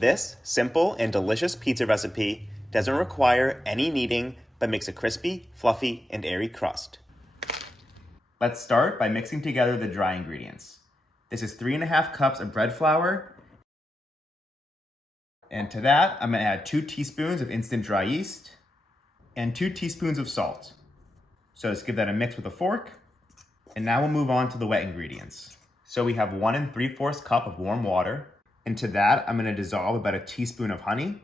This simple and delicious pizza recipe doesn't require any kneading, but makes a crispy, fluffy, and airy crust. Let's start by mixing together the dry ingredients. This is 3.5 cups of bread flour. And to that, I'm gonna add 2 teaspoons of instant dry yeast and 2 teaspoons of salt. So let's give that a mix with a fork. And now we'll move on to the wet ingredients. So we have 1 3/4 cup of warm water. Into that, I'm gonna dissolve about a teaspoon of honey.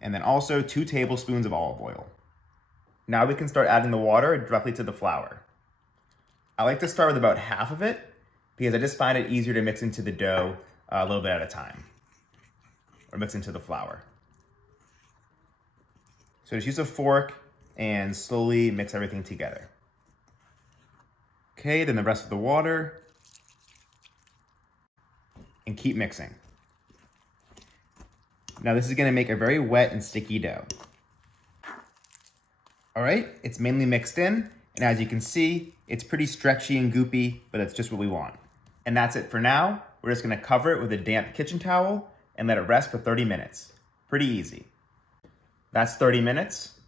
And then also 2 tablespoons of olive oil. Now we can start adding the water directly to the flour. I like to start with about half of it because I just find it easier to mix into the dough a little bit at a time, or mix into the flour. So just use a fork and slowly mix everything together. Okay, then the rest of the water, and keep mixing. Now this is gonna make a very wet and sticky dough. All right, it's mainly mixed in, and as you can see, it's pretty stretchy and goopy, but that's just what we want. And that's it for now. We're just gonna cover it with a damp kitchen towel and let it rest for 30 minutes. Pretty easy. That's 30 minutes.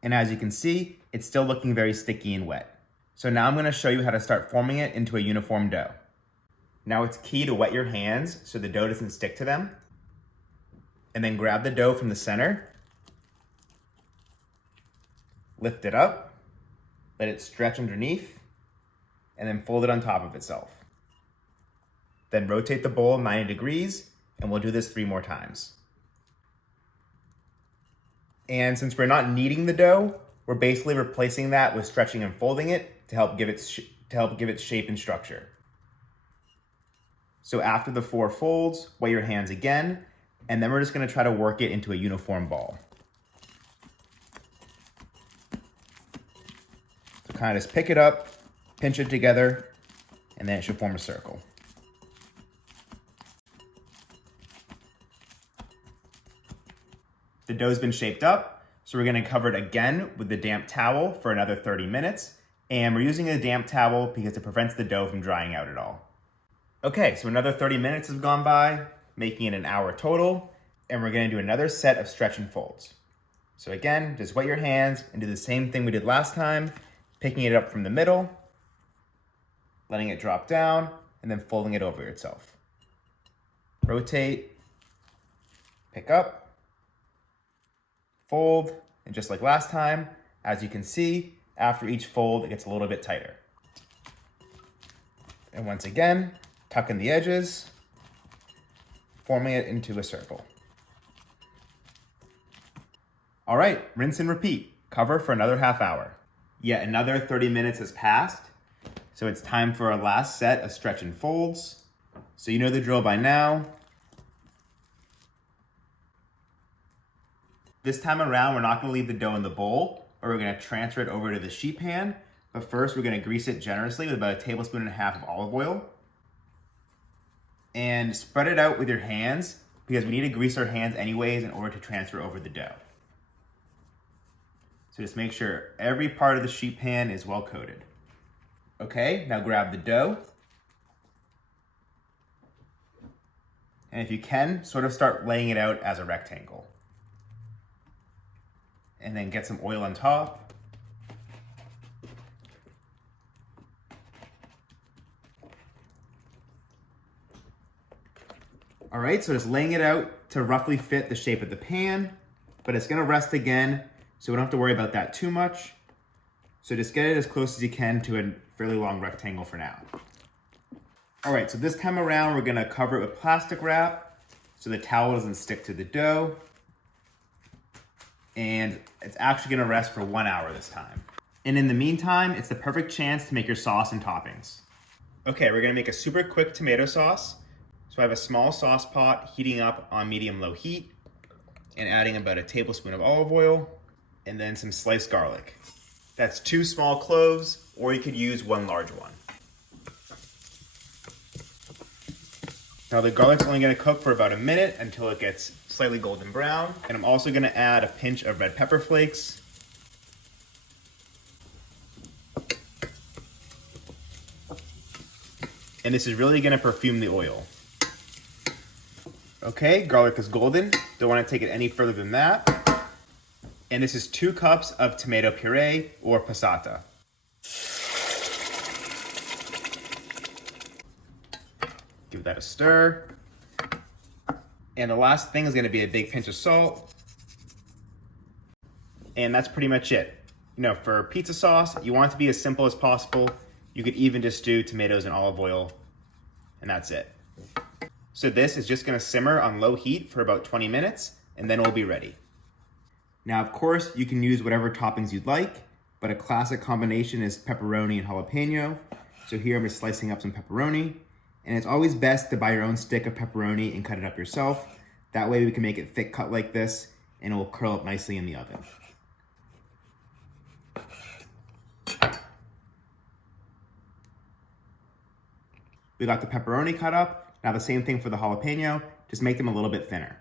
And as you can see, it's still looking very sticky and wet. So now I'm gonna show you how to start forming it into a uniform dough. Now it's key to wet your hands so the dough doesn't stick to them. And then grab the dough from the center, lift it up, let it stretch underneath, and then fold it on top of itself. Then rotate the bowl 90 degrees, and we'll do this 3 more times. And since we're not kneading the dough, we're basically replacing that with stretching and folding it to help give it shape and structure. So after the 4 folds, wet your hands again, and then we're just gonna try to work it into a uniform ball. So kind of just pick it up, pinch it together, and then it should form a circle. The dough's been shaped up, so we're gonna cover it again with the damp towel for another 30 minutes. And we're using a damp towel because it prevents the dough from drying out at all. Okay, so another 30 minutes has gone by, making it an hour total. And we're gonna do another set of stretch and folds. So again, just wet your hands and do the same thing we did last time, picking it up from the middle, letting it drop down, and then folding it over itself. Rotate, pick up, fold, and just like last time, as you can see, after each fold, it gets a little bit tighter. And once again, tuck in the edges, forming it into a circle. All right, rinse and repeat. Cover for another half hour. Yet another 30 minutes has passed, so it's time for our last set of stretch and folds. So you know the drill by now. This time around, we're not gonna leave the dough in the bowl, or we're gonna transfer it over to the sheet pan. But first, we're gonna grease it generously with about 1.5 tablespoons of olive oil. And spread it out with your hands, because we need to grease our hands anyways in order to transfer over the dough. So just make sure every part of the sheet pan is well coated. Okay, now grab the dough. And if you can, sort of start laying it out as a rectangle. And then get some oil on top. All right, so just laying it out to roughly fit the shape of the pan, but it's gonna rest again, so we don't have to worry about that too much. So just get it as close as you can to a fairly long rectangle for now. All right, so this time around, we're gonna cover it with plastic wrap so the towel doesn't stick to the dough. And it's actually gonna rest for 1 hour this time. And in the meantime, it's the perfect chance to make your sauce and toppings. Okay, we're gonna make a super quick tomato sauce. So I have a small sauce pot heating up on medium-low heat and adding about 1 tablespoon of olive oil and then some sliced garlic. That's 2 small cloves, or you could use 1 large one. Now the garlic's only gonna cook for about a minute until it gets slightly golden brown. And I'm also gonna add a pinch of red pepper flakes. And this is really gonna perfume the oil. Okay, garlic is golden. Don't wanna take it any further than that. And this is 2 cups of tomato puree or passata. Give that a stir. And the last thing is gonna be a big pinch of salt. And that's pretty much it. You know, for pizza sauce, you want it to be as simple as possible. You could even just do tomatoes and olive oil, and that's it. So this is just gonna simmer on low heat for about 20 minutes, and then it'll be ready. Now, of course, you can use whatever toppings you'd like, but a classic combination is pepperoni and jalapeno. So here I'm just slicing up some pepperoni, and it's always best to buy your own stick of pepperoni and cut it up yourself. That way we can make it thick cut like this, and it will curl up nicely in the oven. We got the pepperoni cut up. Now the same thing for the jalapeno, just make them a little bit thinner.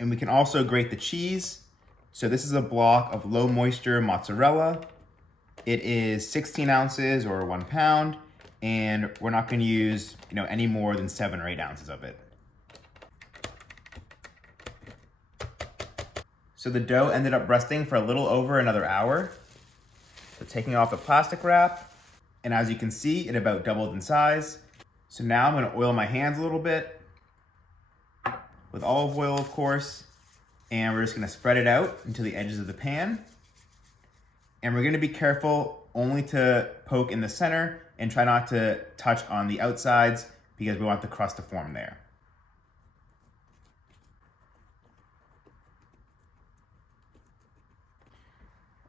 And we can also grate the cheese. So this is a block of low-moisture mozzarella. It is 16 ounces or 1 pound, and we're not gonna use any more than 7 or 8 ounces of it. So the dough ended up resting for a little over another hour. So taking off the plastic wrap, and as you can see, it about doubled in size. So now I'm gonna oil my hands a little bit with olive oil, of course, and we're just gonna spread it out into the edges of the pan. And we're gonna be careful only to poke in the center and try not to touch on the outsides because we want the crust to form there.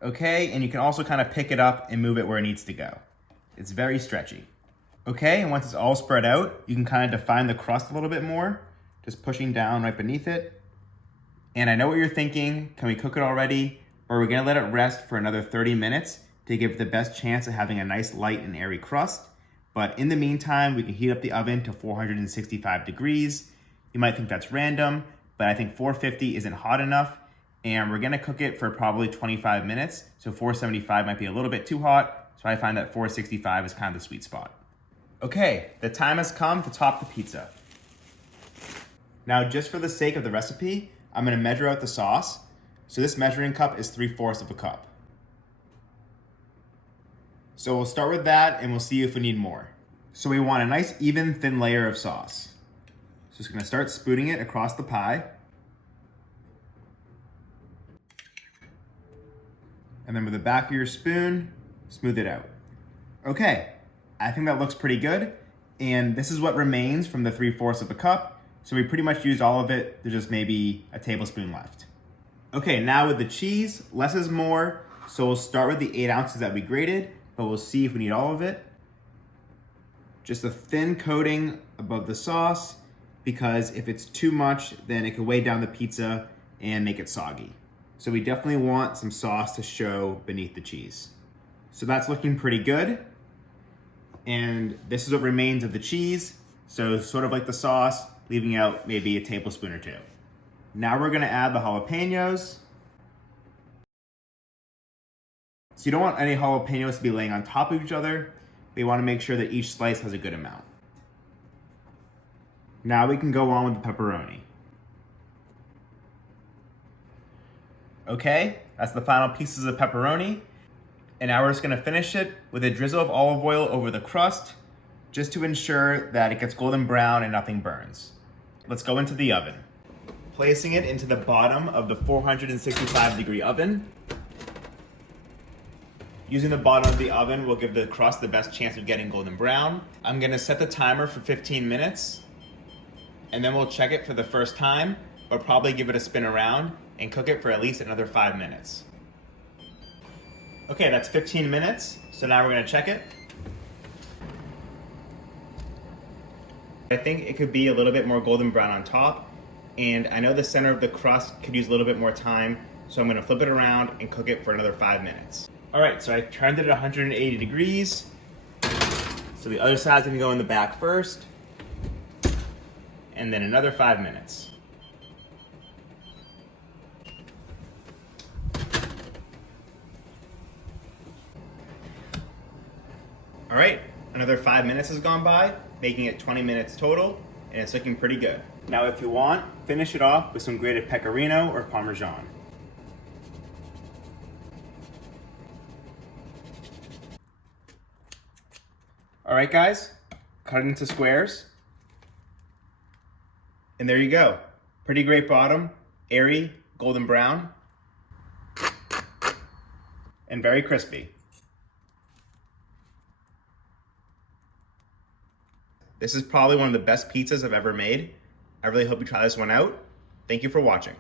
Okay, and you can also kind of pick it up and move it where it needs to go. It's very stretchy. Okay, and once it's all spread out, you can kind of define the crust a little bit more, just pushing down right beneath it. And I know what you're thinking, can we cook it already? Or we're gonna let it rest for another 30 minutes to give it the best chance of having a nice light and airy crust. But in the meantime, we can heat up the oven to 465 degrees. You might think that's random, but I think 450 isn't hot enough. And we're gonna cook it for probably 25 minutes. So 475 might be a little bit too hot. So I find that 465 is kind of the sweet spot. Okay, the time has come to top the pizza. Now, just for the sake of the recipe, I'm gonna measure out the sauce. So this measuring cup is 3/4 of a cup. So we'll start with that and we'll see if we need more. So we want a nice even thin layer of sauce. So just gonna start spooning it across the pie. And then with the back of your spoon, smooth it out. Okay, I think that looks pretty good. And this is what remains from the 3/4 of a cup. So we pretty much used all of it. There's just maybe a tablespoon left. Okay, now with the cheese, less is more. So we'll start with the 8 ounces that we grated, but we'll see if we need all of it. Just a thin coating above the sauce, because if it's too much, then it could weigh down the pizza and make it soggy. So we definitely want some sauce to show beneath the cheese. So that's looking pretty good. And this is what remains of the cheese. So sort of like the sauce, leaving out maybe a tablespoon or 2. Now we're gonna add the jalapenos. So you don't want any jalapenos to be laying on top of each other. We wanna make sure that each slice has a good amount. Now we can go on with the pepperoni. Okay, that's the final pieces of pepperoni. And now we're just gonna finish it with a drizzle of olive oil over the crust, just to ensure that it gets golden brown and nothing burns. Let's go into the oven. Placing it into the bottom of the 465-degree oven. Using the bottom of the oven will give the crust the best chance of getting golden brown. I'm gonna set the timer for 15 minutes, and then we'll check it for the first time, but probably give it a spin around and cook it for at least another 5 minutes. Okay, that's 15 minutes, so now we're gonna check it. I think it could be a little bit more golden brown on top, and I know the center of the crust could use a little bit more time, so I'm gonna flip it around and cook it for another 5 minutes. All right, so I turned it at 180 degrees. So the other side's gonna go in the back first, and then another 5 minutes. All right, another 5 minutes has gone by, making it 20 minutes total, and it's looking pretty good. Now if you want, finish it off with some grated pecorino or Parmesan. All right, guys, cut it into squares. And there you go. Pretty great bottom, airy, golden brown, and very crispy. This is probably one of the best pizzas I've ever made. I really hope you try this one out. Thank you for watching.